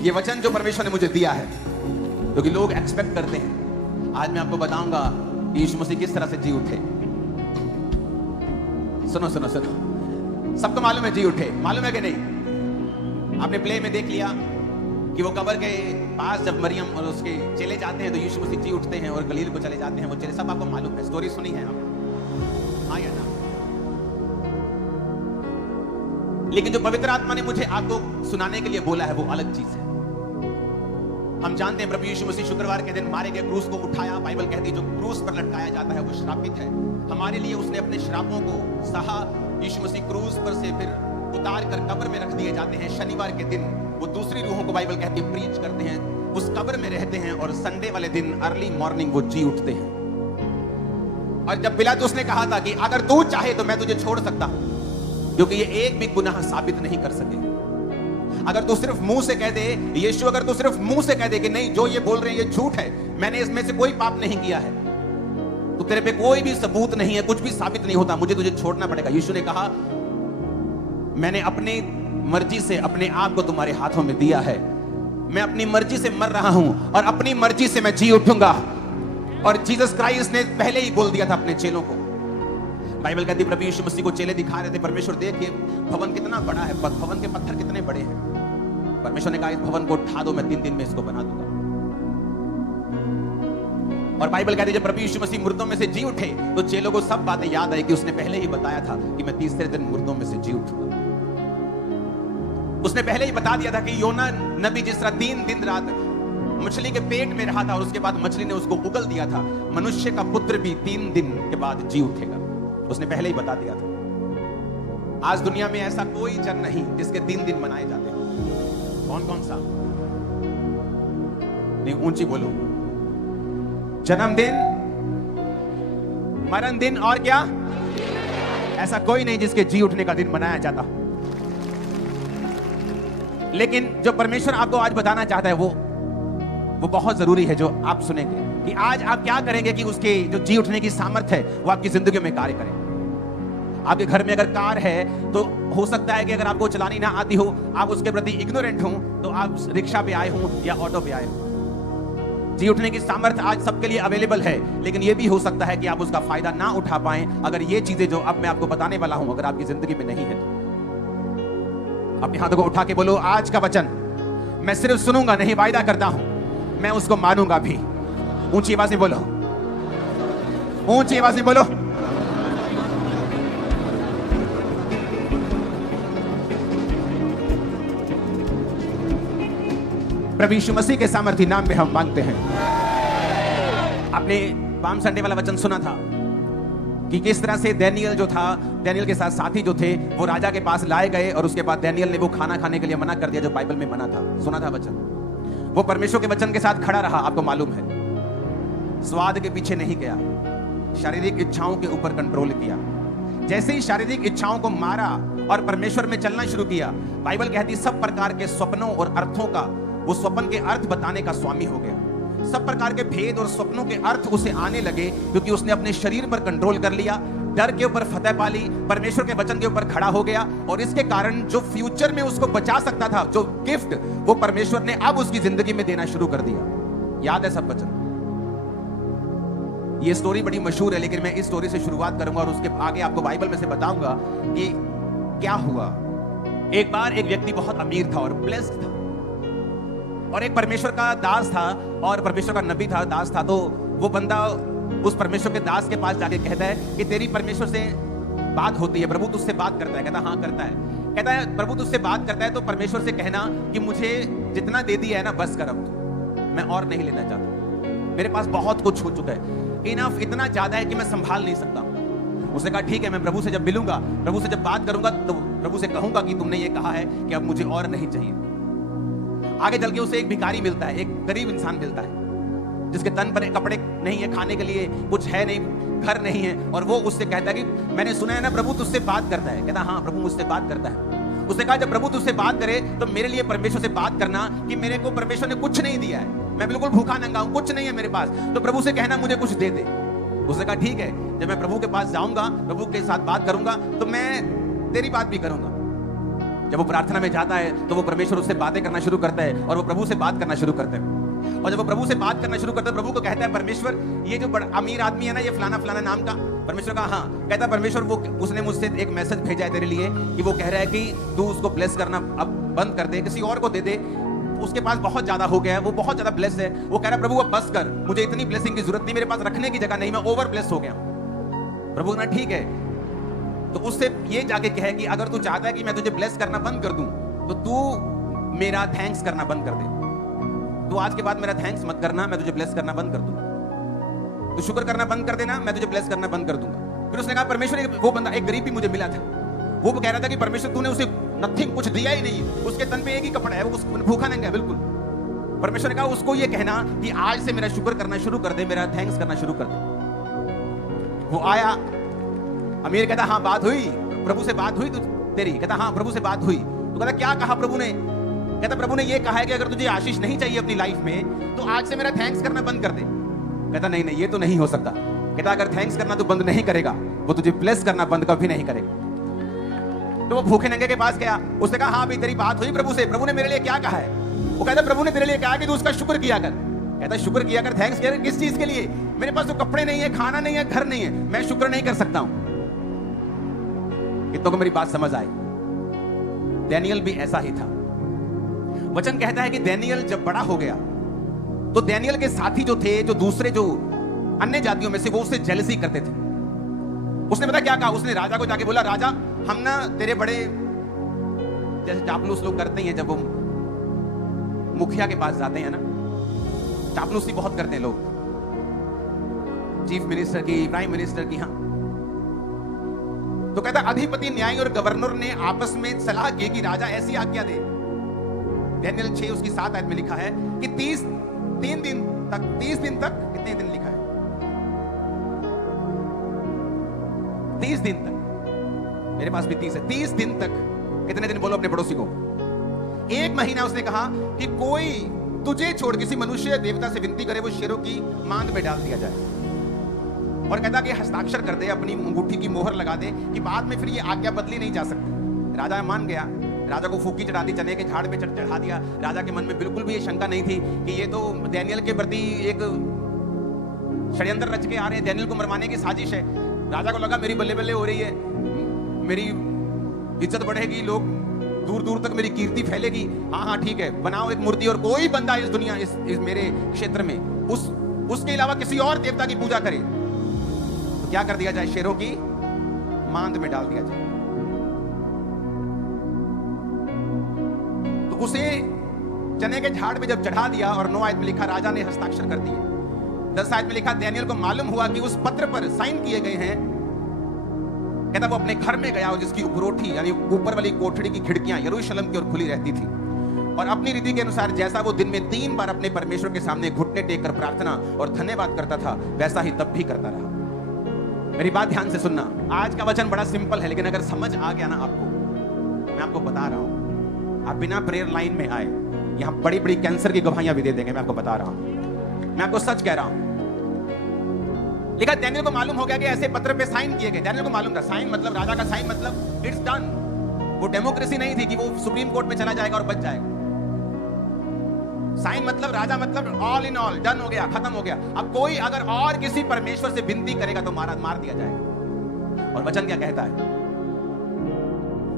ये वचन जो परमेश्वर ने मुझे दिया है, क्योंकि लोग एक्सपेक्ट करते हैं। आज मैं आपको बताऊंगा कि यीशु मसीह किस तरह से जी उठे। सुनो सुनो सुनो, सबको मालूम है जी उठे, मालूम है कि नहीं? आपने प्ले में देख लिया कि वो कब्र के पास जब मरियम और उसके चेले जाते हैं तो यीशु मसीह जी उठते हैं और गलील को चले जाते हैं। वो चेले, सब आपको मालूम है, स्टोरी सुनी है आप, हाँ या ना? लेकिन जो पवित्र आत्मा ने मुझे आपको सुनाने के लिए बोला है वो अलग चीज है। हम जानते हैं प्रभु यीशु मसीह शुक्रवार के दिन मारे गए, क्रूस को उठाया। बाइबल कहती है जो क्रूस पर लटकाया जाता है वो श्रापित है। हमारे लिए उसने अपने श्रापों को सहा। यीशु मसीह क्रूस पर से फिर उतार कर कब्र में रख दिए जाते हैं। शनिवार के दिन वो दूसरी रूहों को बाइबल कहती है प्रीच करते हैं, उस कब्र में रहते हैं और संडे वाले दिन अर्ली मॉर्निंग वो जी उठते हैं। और जब पिलातुस ने कहा था कि अगर तू चाहे तो मैं तुझे छोड़ सकता हूं, क्योंकि ये एक भी गुनाह साबित नहीं कर सके। अगर तू सिर्फ मुंह से कह दे, यीशु अगर तू सिर्फ मुंह से कह दे कि नहीं जो ये बोल रहे हैं ये झूठ है, मैंने इसमें से कोई पाप नहीं किया है, तो तेरे पे कोई भी सबूत नहीं है, कुछ भी साबित नहीं होता, मुझे तुझे छोड़ना पड़ेगा। यीशु ने कहा मैंने अपनी मर्जी से अपने आप को तुम्हारे हाथों में दिया है। मैं अपनी मर्जी से मर रहा हूं और अपनी मर्जी से मैं जी उठूंगा। और जीसस क्राइस्ट ने पहले ही बोल दिया था अपने चेलों को। बाइबल कहती प्रभु यीशु मसीह को चेले दिखा रहे थे, परमेश्वर देखिए भवन कितना बड़ा है, भवन के पत्थर कितने बड़े हैं। परमेश्वर ने कहा इस भवन को उठा दो, मैं 3 दिन में इसको बना दूंगा। और बाइबल कहती है जब प्रभु यीशु मसीह मुर्दों में से जी उठे तो चेलों को सब बातें याद आई कि उसने पहले ही बताया था कि मैं तीसरे दिन मुर्दों में से जी उठूंगा। उसने पहले ही बता दिया था कि योना नबी जिस तरह 3 दिन रात मछली के पेट में रहा था और उसके बाद मछली ने उसको उगल दिया था, मनुष्य का पुत्र भी 3 दिन के बाद जी उठेगा। उसने पहले ही बता दिया था। आज दुनिया में ऐसा कोई जन नहीं जिसके 3 दिन मनाए जाते हैं। कौन कौन सा? नहीं, ऊंची बोलो। जन्मदिन, मरण दिन और क्या? ऐसा कोई नहीं जिसके जी उठने का दिन मनाया जाता। लेकिन जो परमेश्वर आपको आज बताना चाहता है वो बहुत जरूरी है, जो आप सुनेंगे कि आज आप क्या करेंगे कि उसके जो जी उठने की सामर्थ है वो आपकी जिंदगी में कार्य करे। आपके घर में अगर कार है तो हो सकता है कि अगर आपको चलानी ना आती हो, आप उसके प्रति इग्नोरेंट हो, तो आप रिक्शा पे आए हो या ऑटो पे आए हो। जी उठने की सामर्थ आज सबके लिए अवेलेबल है, लेकिन यह भी हो सकता है कि आप उसका फायदा ना उठा पाएं अगर ये चीजें जो अब मैं आपको बताने वाला हूं अगर आपकी जिंदगी में नहीं है तो। अपने हाथों को उठा के बोलो आज का वचन मैं सिर्फ सुनूंगा नहीं, वायदा करता हूं मैं उसको मानूंगा भी। ऊंची आवाज में बोलो, ऊंची आवाज में बोलो। प्रभु यीशु मसीह के सामर्थी नाम में हम मांगते हैं। आपने पाम संडे वाला वचन सुना था कि किस तरह से डैनियल जो था, डैनियल के साथ साथी जो थे वो राजा के पास लाए गए और उसके बाद डैनियल ने वो खाना खाने के लिए मना कर दिया जो बाइबल में मना था। सुना था वचन? वो परमेश्वर के वचन के साथ खड़ा रहा, आपको मालूम है, स्वाद के पीछे नहीं गया, शारीरिक इच्छाओं के ऊपर कंट्रोल किया। जैसे ही शारीरिक इच्छाओं को मारा और परमेश्वर में चलना शुरू किया, बाइबल कहती सब प्रकार के स्वप्नों और अर्थों का वो स्वप्न के अर्थ बताने का स्वामी हो गया। सब प्रकार के भेद और स्वप्नों के अर्थ उसे आने लगे क्योंकि उसने अपने शरीर पर कंट्रोल कर लिया, डर के ऊपर फतह पा ली, परमेश्वर के वचन के ऊपर खड़ा हो गया। और इसके कारण जो फ्यूचर में उसको बचा सकता था, जो गिफ्ट वो परमेश्वर ने अब उसकी जिंदगी में देना शुरू कर दिया। याद है सब वचन? ये स्टोरी बड़ी मशहूर है, लेकिन मैं इस स्टोरी से शुरुआत करूंगा और उसके आगे आपको बाइबल में से बताऊंगा कि क्या हुआ। एक बार एक व्यक्ति बहुत अमीर था और ब्लेस्ड था और एक परमेश्वर का दास था और परमेश्वर का नबी था, दास था। तो वो बंदा उस परमेश्वर के दास के पास जाके कहता है कि तेरी परमेश्वर से बात होती है, प्रभु तुझसे बात करता है। कहता हाँ करता है। कहता है प्रभु तुझसे बात करता है तो परमेश्वर से कहना कि मुझे जितना दे दिया है ना बस कर, अब मैं और नहीं लेना चाहता, मेरे पास बहुत कुछ हो चुका है, इनफ, इतना ज्यादा है कि मैं संभाल नहीं सकता। उसने कहा ठीक है, मैं प्रभु से जब मिलूंगा, प्रभु से जब बात करूंगा तो प्रभु से कहूंगा कि तुमने ये कहा है कि अब मुझे और नहीं चाहिए। आगे चल के उसे एक भिखारी मिलता है, एक गरीब इंसान मिलता है जिसके तन पर कपड़े नहीं है, खाने के लिए कुछ है नहीं, घर नहीं है। और वो उससे कहता है कि मैंने सुना है ना प्रभु तुझसे बात करता है। कहता हाँ प्रभु मुझसे बात करता है। उसने कहा जब प्रभु तुझसे बात करे तो मेरे लिए परमेश्वर से बात करना कि मेरे को परमेश्वर ने कुछ नहीं दिया है, मैं बिल्कुल भूखा नंगा हूं, कुछ नहीं है मेरे पास, तो प्रभु से कहना मुझे कुछ दे दे। उसने कहा ठीक है, जब मैं प्रभु के पास जाऊंगा, प्रभु के साथ बात करूंगा तो मैं तेरी बात भी करूंगा। जब वो प्रार्थना में जाता है तो वो परमेश्वर उससे बातें करना शुरू करता है और वो प्रभु से बात करना शुरू करता है। और जब वो प्रभु से बात करना शुरू करता है, प्रभु को कहता है, परमेश्वर ये जो बड़ा अमीर आदमी है ना, ये फलाना फलाना नाम का। परमेश्वर कहा हाँ। कहता है परमेश्वर वो उसने मुझसे एक मैसेज भेजा है तेरे लिए कि वो कह रहा है कि तू उसको ब्लेस करना अब बंद कर दे, किसी और को दे दे, उसके पास बहुत ज्यादा हो गया है, वो बहुत ज्यादा ब्लेस है। वो कह रहा है प्रभु अब बस कर, मुझे इतनी ब्लेसिंग की जरूरत नहीं, मेरे पास रखने की जगह नहीं, मैं ओवर ब्लेस हो गया। प्रभु ना ठीक है, तो उससे ये जाके कहे कि अगर तू चाहता है कि मैं तुझे ब्लेस करना बंद कर दूं तो तू मेरा थैंक्स करना बंद कर दे। तू आज के बाद मेरा थैंक्स मत करना, मैं तुझे ब्लेस करना बंद कर दूंगा। तू शुक्र करना बंद कर देना, मैं तुझे ब्लेस करना बंद कर दूंगा। फिर उसने कहा परमेश्वर वो बंदा एक गरीब भी मुझे मिला था, वो कह रहा था कि परमेश्वर तूने उसे नथिंग कुछ दिया ही नहीं, उसके तन पे एक ही कपड़ा है, वो भूखा नहीं गया बिल्कुल। परमेश्वर ने कहा उसको ये कहना कि आज से मेरा शुक्र करना शुरू कर दे, मेरा थैंक्स करना शुरू कर दे। वो आया, अमीर कहता हाँ बात हुई, प्रभु से बात हुई तेरी? कहता हाँ प्रभु से बात हुई। तो कहता क्या कहा प्रभु ने? कहता प्रभु ने ये कहा है कि अगर तुझे आशीष नहीं चाहिए अपनी लाइफ में तो आज से मेरा थैंक्स करना बंद कर दे। कहता नहीं नहीं ये तो नहीं हो सकता। कहता अगर थैंक्स करना तो बंद नहीं करेगा, वो तुझे ब्लेस करना बंद कभी नहीं करेगा। तो वो भूखे नंगे के पास गया, उसने कहा हाँ भाई तेरी बात हुई प्रभु से, प्रभु ने मेरे लिए क्या कहा है? वो कहता प्रभु ने तेरे लिए कहा कि तू उसका शुक्र किया कर। कहता शुक्र किया कर, थैंक्स किया कर, किस चीज के लिए? मेरे पास तो कपड़े नहीं है, खाना नहीं है, घर नहीं है, मैं शुक्र नहीं कर सकता हूं। कितनों को मेरी बात समझ आई? डैनियल भी ऐसा ही था। वचन कहता है कि डैनियल जब बड़ा हो गया तो डैनियल के साथी जो थे, जो दूसरे जो अन्य जातियों में से, वो उससे जेलसी करते थे। उसने पता क्या कहा? उसने राजा को जाके बोला राजा हम ना तेरे बड़े, जैसे चापलूस लोग करते हैं जब वो मुखिया के पास जाते हैं ना, चापलूसी बहुत करते हैं लोग, चीफ मिनिस्टर की, प्राइम मिनिस्टर की। हाँ तो कहता अधिपति, न्यायी और गवर्नर ने आपस में सलाह की कि राजा ऐसी आज्ञा दे। डैनियल 6 उसकी 7 आयत में लिखा है कि 30 दिन तक कितने दिन लिखा है? 30 दिन तक, मेरे पास भी 30 है। 30 दिन तक, कितने दिन बोलो अपने पड़ोसी को? 1 महीना। उसने कहा कि कोई तुझे छोड़ किसी मनुष्य देवता से विनती करे, वो शेरों की मांद में डाल दिया जाए। और कहता कि हस्ताक्षर कर दे, अपनी अंगूठी की मोहर लगा दे कि बाद में फिर ये आज्ञा बदली नहीं जा सकती। राजा मान गया, राजा को फूकी चढ़ा दी, चने के झाड़ पे चढ़ा दिया। राजा के मन में बिल्कुल भी ये शंका नहीं थी कि ये तो डैनियल के प्रति एक षड्यंत्र रच के आ रहे हैं, डैनियल को मरवाने की साजिश है। राजा को लगा मेरी बल्ले बल्ले हो रही है, मेरी इज्जत बढ़ेगी, लोग दूर दूर तक मेरी कीर्ति फैलेगी। हाँ हाँ ठीक है, बनाओ एक मूर्ति और कोई बंदा इस दुनिया इस मेरे क्षेत्र में उसके अलावा किसी और देवता की पूजा करे तो क्या कर दिया जाए? शेरों की मांद में डाल दिया जाए। तो उसे चने के झाड़ में जब चढ़ा दिया, और 9 आयत में लिखा राजा ने हस्ताक्षर कर दिए। 10 आयत में लिखा डैनियल को मालूम हुआ कि उस पत्र पर साइन किए गए हैं। कहता वो अपने घर में गया और जिसकी उपरोठी यानी ऊपर वाली कोठड़ी की खिड़कियां यरूशलेम की ओर खुली रहती थी, और अपनी रीति के अनुसार जैसा वो दिन में 3 बार अपने परमेश्वर के सामने घुटने टेक कर प्रार्थना और धन्यवाद करता था, वैसा ही तब भी करता रहा। मेरी बात ध्यान से सुनना, आज का वचन बड़ा सिंपल है, लेकिन अगर समझ आ गया ना आपको, मैं आपको बता रहा हूं, आप बिना प्रेयर लाइन में आए यहां बड़ी बड़ी कैंसर की गवाहियां भी दे देंगे। मैं आपको बता रहा हूं, मैं आपको सच कह रहा हूं। लिखा डैनियल को मालूम हो गया कि ऐसे पत्र पे साइन किए गए। डैनियल को मालूम था, साइन मतलब राजा का साइन मतलब इट्स डन। वो डेमोक्रेसी नहीं थी कि वो सुप्रीम कोर्ट में चला जाएगा और बच जाएगा। साइन मतलब राजा मतलब ऑल इन ऑल, डन हो गया, खत्म हो गया। अब कोई अगर और किसी परमेश्वर से विनती करेगा तो मार दिया जाएगा। और वचन क्या कहता है?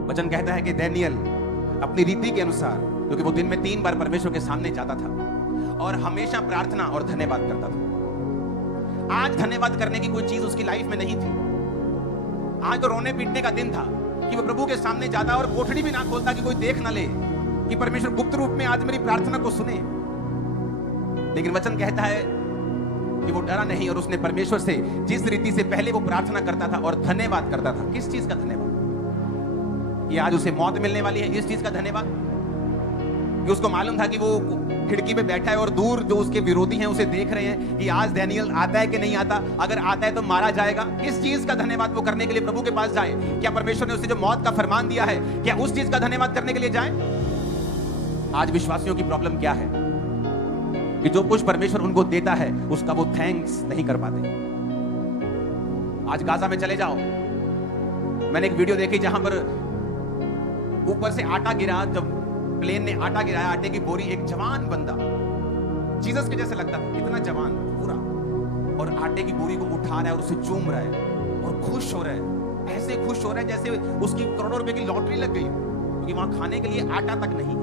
वचन कहता है कि डैनियल अपनी रीति के अनुसार, क्योंकि वो दिन में 3 बार परमेश्वर के सामने जाता था और हमेशा प्रार्थना और धन्यवाद करता था। आज धन्यवाद करने की कोई चीज उसकी लाइफ में नहीं थी। आज तो रोने पीटने का दिन था कि वो प्रभु के सामने जाता और कोठड़ी भी ना खोलता कि कोई देख ना ले कि परमेश्वर गुप्त रूप में आज मेरी प्रार्थना को सुने। लेकिन वचन कहता है कि वो डरा नहीं और उसने परमेश्वर से जिस रीति से पहले वो प्रार्थना करता था और धन्यवाद करता था। किस चीज का धन्यवाद? ये आज उसे मौत मिलने वाली है, इस चीज का धन्यवाद कि उसको मालूम था कि वो खिड़की पे बैठा है और दूर जो उसके विरोधी हैं उसे देख रहे हैं कि आज डैनियल आता है कि नहीं आता, अगर आता है तो मारा जाएगा। किस चीज का धन्यवाद वो करने के लिए प्रभु के पास जाए? क्या परमेश्वर ने उसे जो मौत का फरमान दिया है, क्या उस चीज का धन्यवाद करने के लिए जाए? आज विश्वासियों की प्रॉब्लम क्या है कि जो कुछ परमेश्वर उनको देता है उसका वो थैंक्स नहीं कर पाते। आज गाजा में चले जाओ, मैंने एक वीडियो देखी जहां पर ऊपर से आटा गिरा, जब प्लेन ने आटा गिराया, आटे की बोरी, एक जवान बंदा जीसस के जैसे लगता था, इतना जवान पूरा, और आटे की बोरी को उठा रहा है और उसे चूम रहा है और खुश हो रहा है, ऐसे खुश हो रहा है जैसे उसकी करोड़ों रुपए की लॉटरी लग गई, क्योंकि वहां खाने के लिए आटा तक नहीं।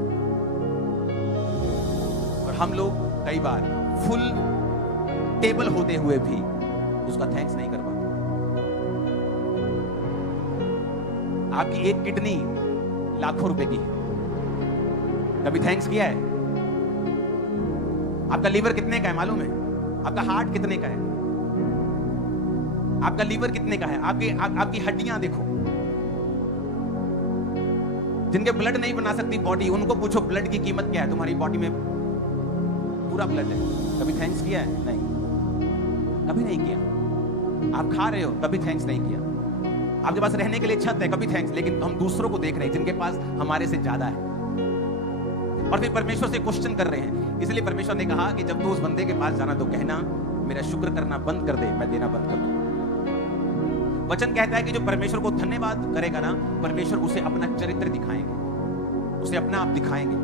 और हम लोग कई बार फुल टेबल होते हुए भी उसका थैंक्स नहीं कर पाते। आपकी एक किडनी लाखों रुपए की है, कभी थैंक्स किया है? आपका लीवर कितने का है मालूम है? आपका हार्ट कितने का है? आपका लीवर कितने का है? आपकी हड्डियां देखो, जिनके ब्लड नहीं बना सकती बॉडी, उनको पूछो ब्लड की कीमत क्या है। तुम्हारी बॉडी में पूरा ब्लड है, कभी थैंक्स किया है? नहीं, कभी नहीं किया। आप खा रहे हो, कभी थैंक्स नहीं किया। आपके पास रहने के लिए छत है, कभी थैंक्स। लेकिन हम दूसरों को देख रहे हैं जिनके पास हमारे से ज्यादा है, और फिर परमेश्वर से क्वेश्चन कर रहे हैं। इसलिए परमेश्वर ने कहा कि जब तू उस बंदे के पास जाना तो कहना मेरा शुक्र करना बंद कर दे, मैं देना बंद कर दूं। वचन कहता है कि जो परमेश्वर को धन्यवाद करेगा ना, परमेश्वर उसे अपना चरित्र दिखाएंगे, उसे अपना आप दिखाएंगे।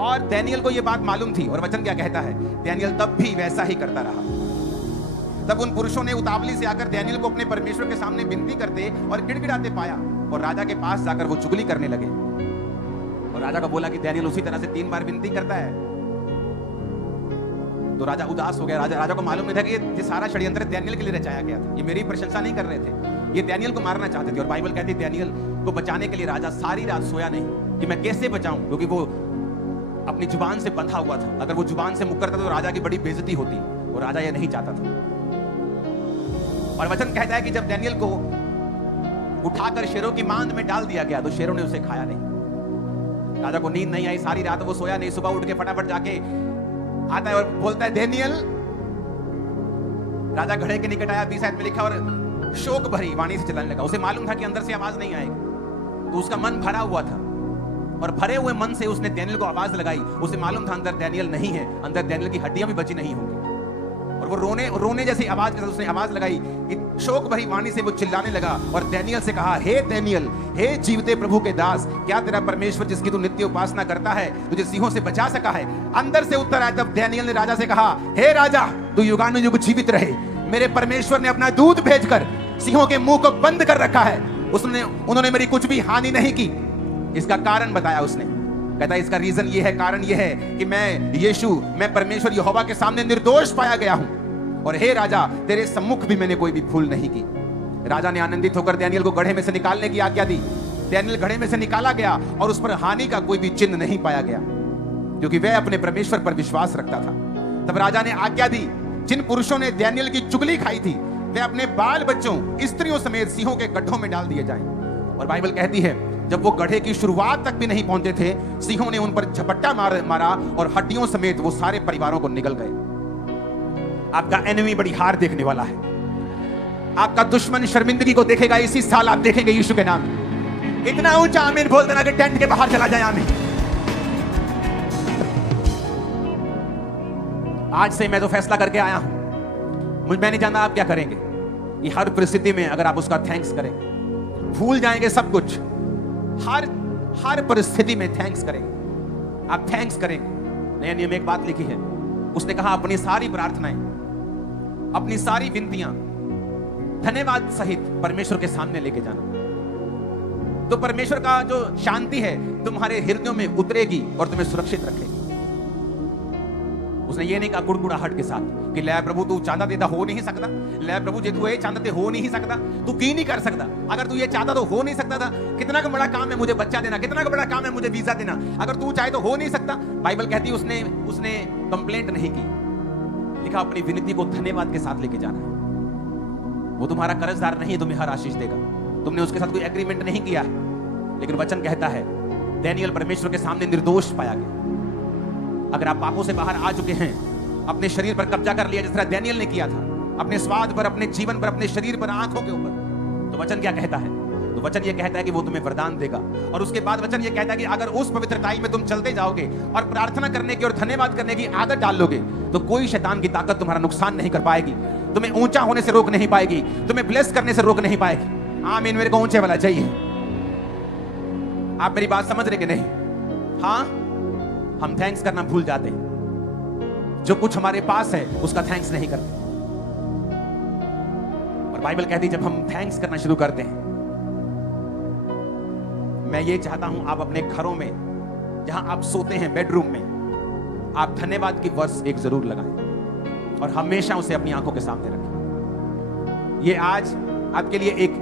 और डैनियल को यह बात मालूम थी, और वचन क्या कहता है? डैनियल तब भी वैसा ही करता रहा। तब उन पुरुषों ने उतावली से आकर डैनियल को अपने परमेश्वर के सामने विनती करते और गिड़गिड़ाते पाया, और राजा के पास जाकर वो चुगली करने लगे। और राजा को बोला कि डैनियल उसी तरह से 3 बार विनती करता है। तो राजा उदास हो गया। राजा को मालूम नहीं था कि ये सारा षड्यंत्र डैनियल के लिए रचाया गया था। ये मेरी प्रशंसा नहीं कर रहे थे, ये डैनियल को मारना चाहते थे। और बाइबल कहती है डैनियल को बचाने के लिए राजा सारी रात सोया नहीं कि मैं कैसे बचाऊं, क्योंकि वो अपनी जुबान से बंधा हुआ था। अगर वो जुबान से मुकरता तो राजा की बड़ी बेइज्जती होती, और राजा यह नहीं चाहता था। और वचन कहता है कि जब डैनियल को उठाकर शेरों की मांद में डाल दिया गया तो शेरों ने उसे खाया नहीं। राजा को नींद नहीं आई, सारी रात वो सोया नहीं। सुबह उठ के फटाफट जाके आता है और बोलता है डैनियल। राजा घड़े के निकट आया, 20 आयत में लिखा, और शोक भरी वाणी से चलाने लगा। उसे मालूम था कि अंदर से आवाज नहीं आएगी, तो उसका मन भरा हुआ था, और भरे हुए मन से उसने डैनियल को आवाज लगाई। उसे मालूम था अंदर डैनियल नहीं है, अंदर डैनियल की हड्डियां भी बची नहीं होंगी। और वो रोने जैसी आवाज के साथ उसने आवाज लगाई कि शोक भरी वाणी से वो चिल्लाने लगा और डैनियल से कहा, हे डैनियल, हे जीवते प्रभु के दास, क्या तेरा परमेश्वर जिसकी तू नित्य उपासना करता है तुझे सिंहों से बचा सका है? अंदर से उत्तर आया। तब डैनियल ने राजा से कहा, हे राजा, तू युगानुयुग जीवित रहे। मेरे परमेश्वर ने अपना दूत भेजकर सिंहों के मुंह को बंद कर रखा है। उन्होंने मेरी कुछ भी हानि नहीं की। इसका कारण बताया उसने। कहता है इसका रीजन ये है, कारण ये है कि मैं परमेश्वर यहोवा के सामने निर्दोष पाया गया हूं, और हे राजा, तेरे सम्मुख भी मैंने कोई भी भूल नहीं की। राजा ने आनंदित होकर डैनियल को गड्ढे में से निकालने की आज्ञा दी। डैनियल गड्ढे में से निकाला गया और उस पर हानि का कोई भी चिन्ह नहीं पाया गया, क्योंकि वह अपने परमेश्वर पर विश्वास रखता था। तब राजा ने आज्ञा दी, जिन पुरुषों ने डैनियल की चुगली खाई थी वे अपने बाल बच्चों, स्त्रियों समेत सिंहों के गड्ढों में डाल दिए जाएं। और बाइबल कहती है जब वो गड्ढे की शुरुआत तक भी नहीं पहुंचे थे, सिंहों ने उन पर झपट्टा मारा और हड्डियों समेत वो सारे परिवारों को निगल गए। आपका एनिमी बड़ी हार देखने वाला है। आपका दुश्मन शर्मिंदगी को देखेगा। इसी साल आप देखेंगे यीशु के नाम। इतना ऊंचा आमीन बोल देना कि टेंट के बाहर चला जाए। आमीन। आज से मैं तो फैसला करके आया हूं, मैं नहीं जानता आप क्या करेंगे। ये हर परिस्थिति में अगर आप उसका थैंक्स करेंगे, भूल जाएंगे सब कुछ। हर परिस्थिति में थैंक्स करेंगे, आप थैंक्स करेंगे। नया नियम में एक बात लिखी है, उसने कहा अपनी सारी प्रार्थनाएं, अपनी सारी विनतियां धन्यवाद सहित परमेश्वर के सामने लेके जाना, तो परमेश्वर का जो शांति है तुम्हारे हृदयों में उतरेगी और तुम्हें सुरक्षित रखेगी। उसने ये नहीं कहा गुड़गुड़ाहट के साथ कि ले प्रभु तू चाहता देता हो नहीं सकता, ले प्रभु जे तू ये चाहता ते हो नहीं सकता, तू की नहीं कर सकता। अगर तू ये चाहता तो हो नहीं सकता था। कितना का बड़ा काम है मुझे बच्चा देना, कितना का बड़ा काम है मुझे वीजा देना, अगर तू चाहे तो हो नहीं सकता। बाइबल कहती है उसने कंप्लेंट नहीं की, लिखा अपनी विनती को धन्यवाद के साथ लेके जाना है। वो तुम्हारा कर्जदार नहीं है, तुम्हें हर आशीष देगा। तुमने उसके साथ कोई एग्रीमेंट नहीं किया, लेकिन वचन कहता है डैनियल परमेश्वर के सामने निर्दोष पाया गया। अगर आप पापों से बाहर आ चुके हैं, अपने शरीर पर कब्जा कर लिया जिस तरह डैनियल ने किया था, अपने स्वाद पर, अपने जीवन पर, अपने शरीर पर, आंखों के ऊपर, तो वचन क्या कहता है? तो वचन ये कहता है कि वो तुम्हें वरदान देगा। और उसके बाद वचन ये कहता है कि अगर उस पवित्रताई में तुम चलते जाओगे और प्रार्थना करने की और धन्यवाद करने की आदत डाल लोगे, तो कोई शैतान की ताकत तुम्हारा नुकसान नहीं कर पाएगी, तुम्हें ऊंचा होने से रोक नहीं पाएगी, तुम्हें ब्लेस करने से रोक नहीं पाएगी। आमीन। मेरे को ऊंचे वाला चाहिए। आप मेरी बात समझ रहे कि नहीं? हाँ, हम थैंक्स करना भूल जाते हैं। जो कुछ हमारे पास है उसका थैंक्स नहीं करते। और बाइबल कहती है जब हम थैंक्स करना शुरू करते हैं, मैं ये चाहता हूं आप अपने घरों में, जहां आप सोते हैं, बेडरूम में, आप धन्यवाद की वर्स एक जरूर लगाएं और हमेशा उसे अपनी आंखों के सामने रखें। ये आज आपके लिए एक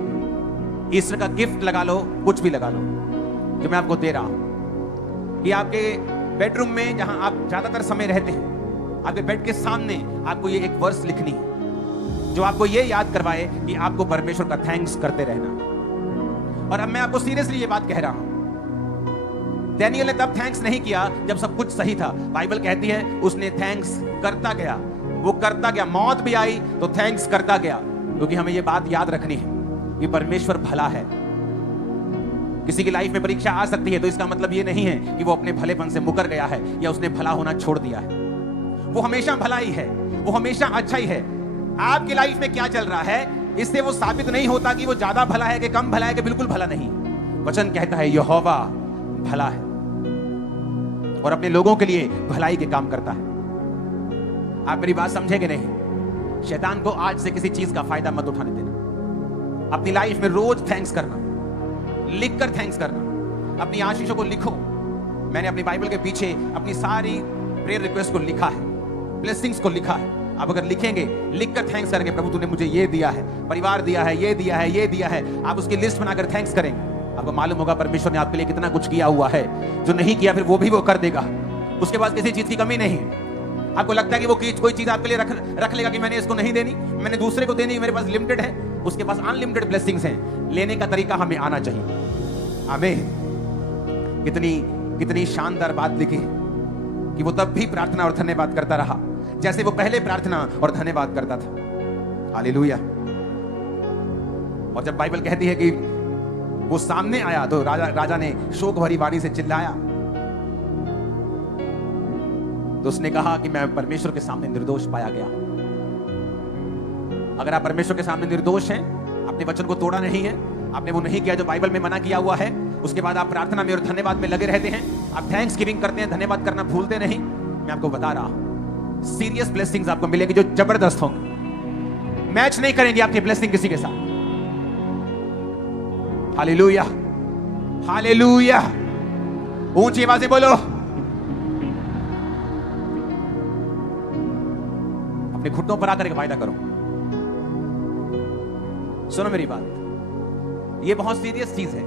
ईश्वर का गिफ्ट लगा लो, कुछ भी लगा लो, जो मैं आपको दे रहा हूं। कि आपके बेडरूम में जहां आप ज्यादातर समय रहते हैं, आपके बेड के सामने आपको ये एक वर्स लिखनी है जो आपको ये याद करवाए कि आपको परमेश्वर का थैंक्स करते रहना। और अब मैं आपको सीरियसली ये बात कह रहा हूं, डैनियल ने तब थैंक्स नहीं किया जब सब कुछ सही था। बाइबल कहती है उसने थैंक्स करता गया, वो करता गया, मौत भी आई तो थैंक्स करता गया। क्योंकि हमें ये बात याद रखनी है कि परमेश्वर भला है। किसी की लाइफ में परीक्षा आ सकती है तो इसका मतलब ये नहीं है कि वो अपने भलेपन से मुकर गया है या उसने भला होना छोड़ दिया है। वो हमेशा भला ही है, वो हमेशा अच्छा ही है। आपकी लाइफ में क्या चल रहा है इससे वो साबित नहीं होता कि वो ज्यादा भला है कि कम भला है कि बिल्कुल भला नहीं। वचन कहता है यहोवा भला है और अपने लोगों के लिए भलाई के काम करता है। आप मेरी बात समझे कि नहीं? शैतान को आज से किसी चीज का फायदा मत उठाने देना। अपनी लाइफ में रोज थैंक्स करना, लिखकर थैंक्स करना, अपनी आशीषों को लिखो। मैंने अपनी बाइबल के पीछे अपनी सारी प्रेयर रिक्वेस्ट को लिखा है, ब्लेसिंग्स को लिखा है। आप अगर लिखेंगे, लिखकर थैंक्स करेंगे, प्रभु तूने मुझे ये दिया है, परिवार दिया है, ये दिया है, ये दिया है, आप उसकी लिस्ट बनाकर थैंक्स करेंगे, आपको मालूम होगा परमेश्वर ने आपके लिए कितना कुछ किया हुआ है। जो नहीं किया फिर वो भी वो कर देगा। उसके पास किसी चीज की कमी नहीं। आपको लगता है कि वो कोई चीज आपके लिए रख लेगा कि मैंने इसको नहीं देनी, मैंने दूसरे को देनी, मेरे पास लिमिटेड है। उसके पास अनलिमिटेड ब्लेसिंग्स हैं। लेने का तरीका हमें आना चाहिए। आमीन। कितनी शानदार बात लिखी कि वो तब भी प्रार्थना और धन्यवाद करता रहा जैसे वो पहले प्रार्थना और धन्यवाद करता था। हालेलुया। और जब बाइबल कहती है कि वो सामने आया तो राजा ने शोक भरी वाणी से चिल्लाया, तो उसने कहा कि मैं परमेश्वर के सामने निर्दोष पाया गया। अगर आप परमेश्वर के सामने निर्दोष हैं, आपने वचन को तोड़ा नहीं है, आपने वो नहीं किया जो बाइबल में मना किया हुआ है, उसके बाद आप प्रार्थना में और धन्यवाद में लगे रहते हैं, आप थैंक्स गिविंग करते हैं, धन्यवाद करना भूलते नहीं, मैं आपको बता रहा हूं सीरियस ब्लेसिंग्स आपको मिलेगी जो जबरदस्त होंगे। मैच नहीं करेंगे आपकी ब्लेसिंग किसी के साथ। Hallelujah, hallelujah. ऊंची आवाज से बोलो। अपने घुटनों पर आकर एक वायदा करो। सुनो मेरी बात, ये बहुत सीरियस चीज है।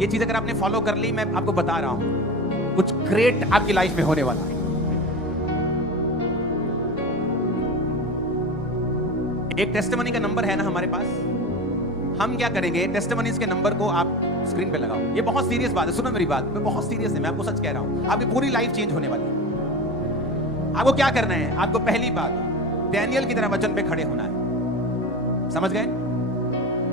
ये चीज अगर आपने फॉलो कर ली, मैं आपको बता रहा हूं कुछ ग्रेट आपकी लाइफ में होने वाला है। एक टेस्टिमनी का नंबर है ना हमारे पास, हम क्या करेंगे, टेस्टिमनीज के नंबर को आप स्क्रीन पे लगाओ। ये बहुत सीरियस बात है, सुनो मेरी बात, मैं बहुत सीरियस है, मैं आपको सच कह रहा हूं। आपकी पूरी लाइफ चेंज होने वाली है। आपको क्या करना है? आपको पहली बात डैनियल की तरह वचन पे खड़े होना है। समझ गए?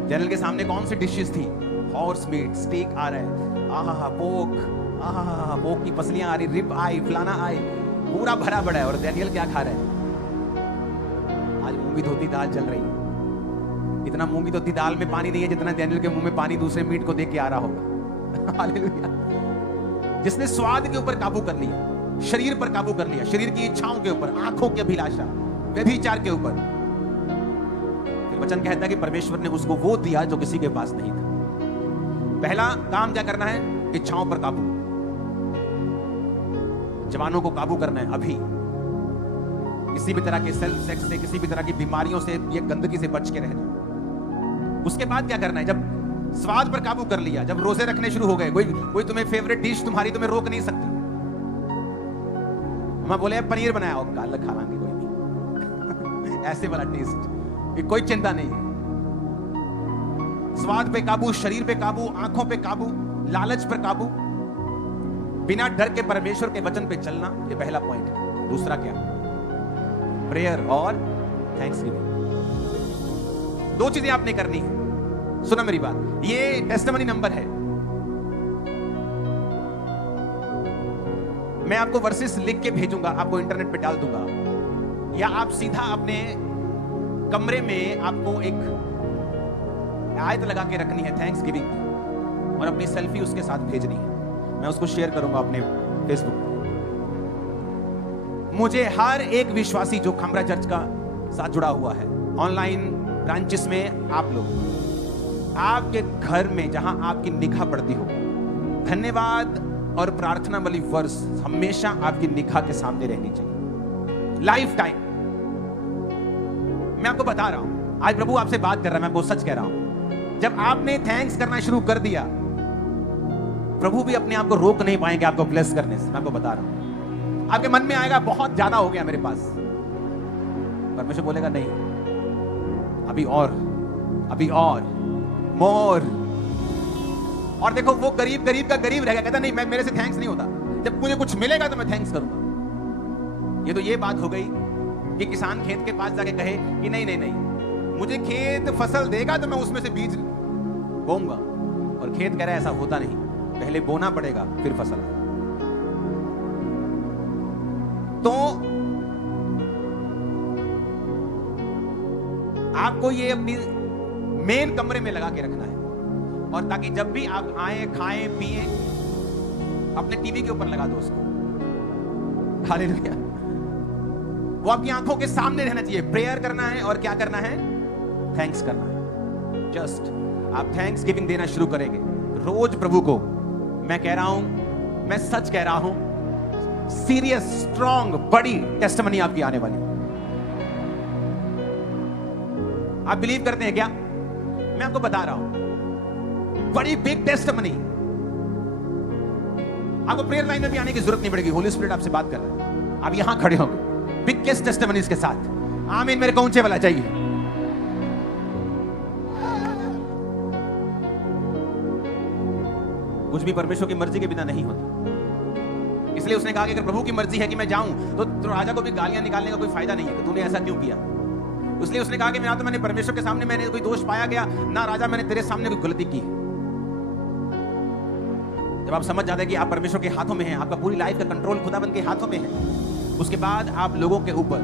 डैनियल के सामने कौन सी डिशेस थी? हॉर्स मीट, स्टेक आ रहा है, आहा पोक, आहा पोक की पसलियां आ रही, रिब आई, फलाना आई, पूरा भरा पड़ा है। और डैनियल क्या खा रहा है? आज मूंगी धोती दाल चल रही है। इतना मूंगी धोती दाल में पानी नहीं है जितना डैनियल के मुंह में पानी दूसरे मीट को देख के आ रहा होगा। हालेलुया। जिसने स्वाद के ऊपर काबू कर लिया, शरीर पर काबू कर लिया, शरीर की इच्छाओं के ऊपर, आंखों की अभिलाषा, व्यभिचार के ऊपर। फिर वचन कहता है कि परमेश्वर ने उसको वो दिया जो किसी के पास नहीं था। पहला काम क्या करना है? इच्छाओं पर काबू। जवानों को काबू करना है अभी। किसी भी तरह के सेल्फ सेक्स से, किसी भी तरह की बीमारियों से, ये गंदगी से बच के रहना। उसके बाद क्या करना है? जब स्वाद पर काबू कर लिया, जब रोजे रखने शुरू हो गए, कोई तुम्हें फेवरेट डिश तुम्हारी तुम्हें रोक नहीं सकती। मैं बोले पनीर बनाया हो, कल खा लांगे, कोई नहीं। ऐसे वाला टेस्ट, कोई चिंता नहीं है। स्वाद पे काबू, शरीर पे काबू, आंखों पे काबू, लालच पर काबू, बिना डर के परमेश्वर के वचन पे चलना, ये पहला पॉइंट है। दूसरा क्या? प्रेयर और थैंक्सगिविंग। दो चीजें आपने करनी है। सुना मेरी बात, ये टेस्टिमनी नंबर है। मैं आपको वर्सेस लिख के भेजूंगा, आपको इंटरनेट पे डाल दूंगा, या आप सीधा अपने कमरे में आपको एक आयत लगा के रखनी है थैंक्सगिविंग की। और अपनी सेल्फी उसके साथ भेजनी है। मैं उसको शेयर करूंगा अपने फेसबुक पे। मुझे हर एक विश्वासी जो खमरा चर्च का साथ जुड़ा हुआ है, ऑनलाइन ब्रांचेस में, आप लोग, आपके घर में जहां आपकी निगाह पड़ती हो, धन्यवाद और प्रार्थना वाली वर्ष हमेशा आपकी निगाह के सामने रहनी चाहिए, लाइफ टाइम। मैं आपको बता रहा हूं, आज प्रभु आपसे बात कर रहा है, मैं बहुत सच कह रहा हूं। जब आपने थैंक्स करना शुरू कर दिया, प्रभु भी अपने आप को रोक नहीं पाएंगे आपको ब्लेस करने से। मैं आपको बता रहा हूं, आपके मन में आएगा बहुत ज्यादा हो गया मेरे पास, परमेश्वर बोलेगा नहीं, अभी और मोर। और देखो वो गरीब का गरीब रहेगा, कहता नहीं, मैं, मेरे से थैंक्स नहीं होता, जब मुझे कुछ मिलेगा तो मैं थैंक्स करूंगा। ये तो ये बात हो गई कि किसान खेत के पास जाके कहे कि नहीं, मुझे खेत फसल देगा तो मैं उसमें से बीज बोऊंगा, और खेत कह रहा है ऐसा होता नहीं, पहले बोना पड़ेगा फिर फसल। तो आपको ये अपनी मेन कमरे में लगा के रखना है, और ताकि जब भी आप आए, खाएं, पिए, अपने टीवी के ऊपर लगा दो उसको। हालेलुया। वो आपकी आंखों के सामने रहना चाहिए। प्रेयर करना है और क्या करना है? थैंक्स करना है। जस्ट आप थैंक्स गिविंग देना शुरू करेंगे रोज प्रभु को। मैं कह रहा हूं, मैं सच कह रहा हूं, सीरियस, स्ट्रॉन्ग, बड़ी टेस्टिमनी आपकी आने वाली। आप बिलीव करते हैं क्या? मैं आपको बता रहा हूं, बड़ी बिग टेस्टिमनी। आपको प्रेयर लाइन में भी आने की जरूरत नहीं पड़ेगी, होली स्पिरिट आपसे बात कर रहा है। आप यहां खड़े होंगे बिगेस्ट टेस्टिमनीज के साथ। आमीन। मेरे को ऊंचे वाला चाहिए। कुछ भी परमेश्वर की मर्जी के बिना नहीं होता, इसलिए उसने कहा कि अगर प्रभु की मर्जी है कि मैं जाऊं तो राजा को भी गालियां निकालने का कोई फायदा नहीं है कि तूने ऐसा क्यों किया। इसलिए उसने कहा कि ना तो मैंने परमेश्वर के सामने मैंने कोई दोष पाया गया, ना राजा मैंने तेरे सामने कोई गलती की। जब आप समझ जाते हैं कि आप परमेश्वर के हाथों में हैं, आपका पूरी लाइफ का कंट्रोल खुदाबंद के हाथों में है, उसके बाद आप लोगों के ऊपर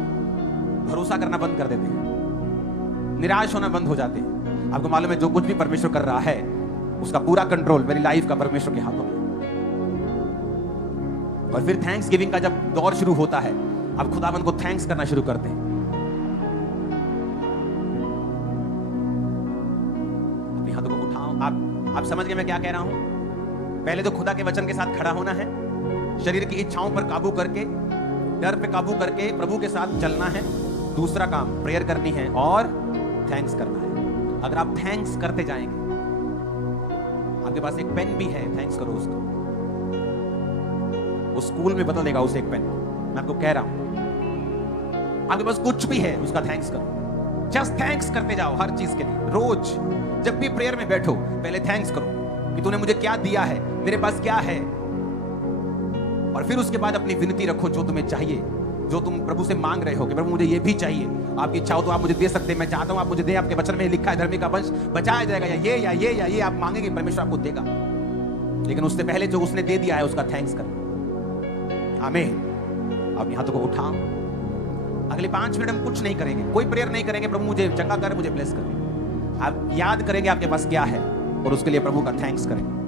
भरोसा करना बंद कर देते हैं, निराश होना बंद हो जाते हैं। आपको मालूम है जो कुछ भी परमेश्वर कर रहा है उसका पूरा कंट्रोल मेरी लाइफ का परमेश्वर के हाथों में। और फिर थैंक्स गिविंग का जब दौर शुरू होता है, आप खुदाबंद को थैंक्स करना शुरू करते हैं। अपने हाथों को उठाओ। आप समझ गए मैं क्या कह रहा हूं? पहले तो खुदा के वचन के साथ खड़ा होना है, शरीर की इच्छाओं पर काबू करके, डर पे काबू करके प्रभु के साथ चलना है। दूसरा काम प्रेयर करनी है और थैंक्स करना है। अगर आप थैंक्स करते जाएंगे, आपके पास एक पेन भी है, थैंक्स करो उसको, वो स्कूल में बदल देगा उसे एक पेन। मैं आपको कह रहा हूं, आपके पास कुछ भी है उसका थैंक्स करो। जस्ट थैंक्स करते जाओ हर चीज के लिए। रोज जब भी प्रेयर में बैठो पहले थैंक्स करो कि तूने मुझे क्या दिया है, मेरे पास क्या है, और फिर उसके बाद अपनी विनती रखो जो तुम्हें चाहिए, जो तुम प्रभु से मांग रहे हो कि प्रभु मुझे ये भी चाहिए। आपकी इच्छा हो तो आप मुझे दे सकते हैं, मैं चाहता हूं आप मुझे दें। आपके वचन में लिखा है धर्मी का वंश बचाया जाएगा, या ये आप मांगेंगे परमेश्वर आपको देगा। लेकिन उससे पहले जो उसने दे दिया है उसका थैंक्स करो। आमीन। अब यहां तो उठाओ। अगले 5 मिनट हम कुछ नहीं करेंगे, कोई प्रेयर नहीं करेंगे, प्रभु मुझे चंगा कर, मुझे ब्लेस कर। आप याद करेंगे आपके पास क्या है और उसके लिए प्रभु का थैंक्स करेंगे।